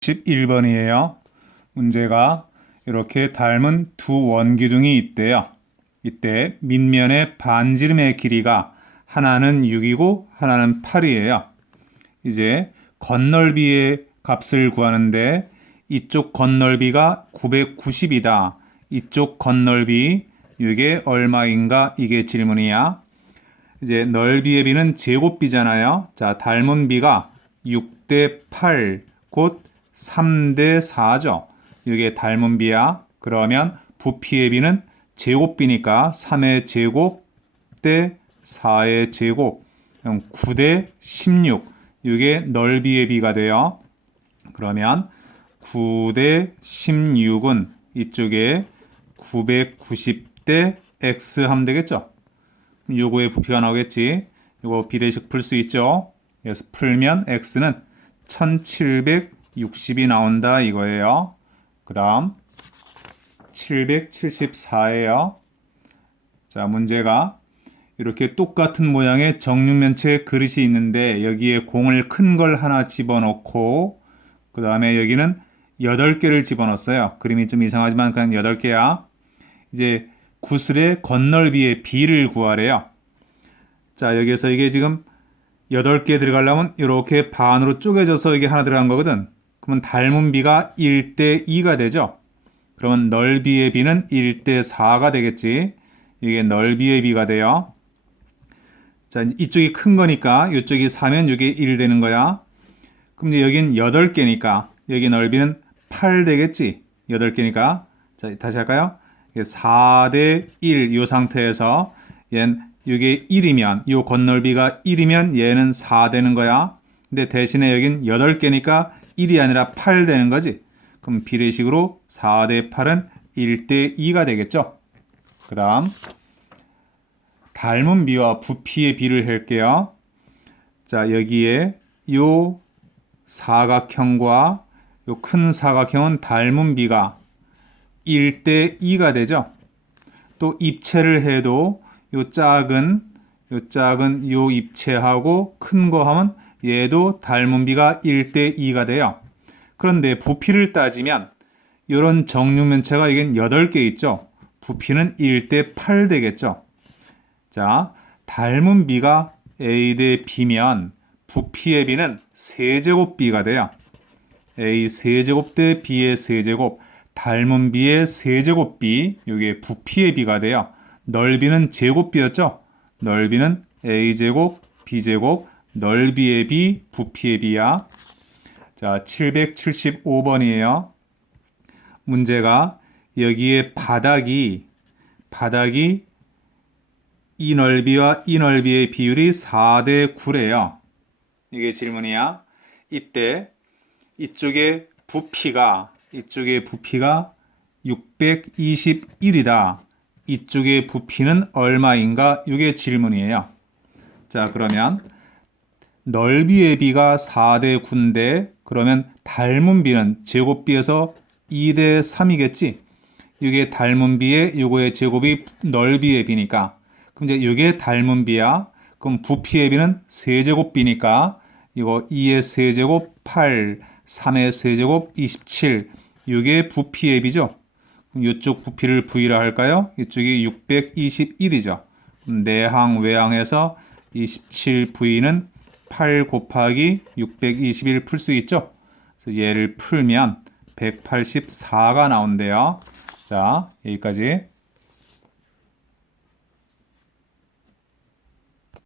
11번이에요. 문제가 이렇게 닮은 두 원기둥이 있대요. 이때 밑면의 반지름의 길이가 하나는 6이고 하나는 8이에요. 이제 건널비의 값을 구하는데 이쪽 건널비가 990이다. 이쪽 건널비 이게 얼마인가 이게 질문이야. 이제 넓이의 비는 제곱비잖아요. 자, 닮은 비가 6대 8, 곧 3대 4죠. 이게 닮은 비야. 그러면 부피의 비는 제곱비니까 3의 제곱 대 4의 제곱, 9대 16. 이게 넓이의 비가 돼요. 그러면 9대 16은 이쪽에 990대 x 하면 되겠죠? 요거의 부피가 나오겠지. 요거 비례식 풀 수 있죠. 그래서 풀면 x는 1760이 나온다 이거예요. 그 다음 774예요. 자 문제가 이렇게 똑같은 모양의 정육면체 그릇이 있는데 여기에 공을 큰 걸 하나 집어넣고 그 다음에 여기는 8개를 집어넣었어요. 그림이 좀 이상하지만 그냥 8개야. 이제 구슬의 건널비의 비를 구하래요. 자, 여기에서 이게 지금 8개 들어가려면 이렇게 반으로 쪼개져서 이게 하나 들어간 거거든. 그러면 닮은 비가 1대 2가 되죠. 그러면 넓이의 비는 1대 4가 되겠지. 이게 넓이의 비가 돼요. 자, 이쪽이 큰 거니까 이쪽이 4면 이게 1 되는 거야. 그럼 이제 여긴 8개니까 여기 넓이는 8 되겠지. 8개니까. 자, 다시 할까요? 4대 1 이 상태에서 얘는 이게 1이면 이 건널비가 1이면 얘는 4 되는 거야. 근데 대신에 여긴 8개니까 1이 아니라 8 되는 거지. 그럼 비례식으로 4 대 8은 1대 2가 되겠죠. 그 다음 닮은 비와 부피의 비를 할게요. 자 여기에 요 사각형과 요 큰 사각형은 닮은 비가 1대 2가 되죠. 또 입체를 해도 요 작은 요 작은 요 입체하고 큰 거 하면 얘도 닮은 비가 1대 2가 돼요. 그런데 부피를 따지면 이런 정육면체가 이게 8개 있죠. 부피는 1대 8 되겠죠. 자, 닮은 비가 A 대 B면 부피의 B는 세제곱 B가 돼요. A 세제곱 대 B의 세제곱, 닮은 B의 세제곱 B, 이게 부피의 B가 돼요. 넓이는 제곱 B였죠? 넓이는 A제곱, B제곱, 넓이의 B, 부피의 B야. 자, 775번이에요. 문제가 여기에 바닥이 바닥이 이 넓이와 이 넓이의 비율이 4대 9래요. 이게 질문이야. 이때 이쪽에 부피가 이쪽에 부피가 621이다. 이쪽의 부피는 얼마인가? 이게 질문이에요. 자, 그러면 넓이의 비가 4대 9인데 그러면 닮은 비는 제곱비에서 2대 3이겠지. 이게 닮은 비의 요거의 제곱이 넓이의 비니까. 그럼 이제 이게 닮은 비야. 그럼 부피의 비는 세제곱 비니까 이거 2의 세제곱 8, 3의 세제곱 27. 이게 부피의 비죠. 그럼 이쪽 부피를 V라 할까요? 이쪽이 621이죠. 내항 외항에서 27V는 8 곱하기 621 풀 수 있죠. 그래서 얘를 풀면 184가 나온대요. 자, 여기까지.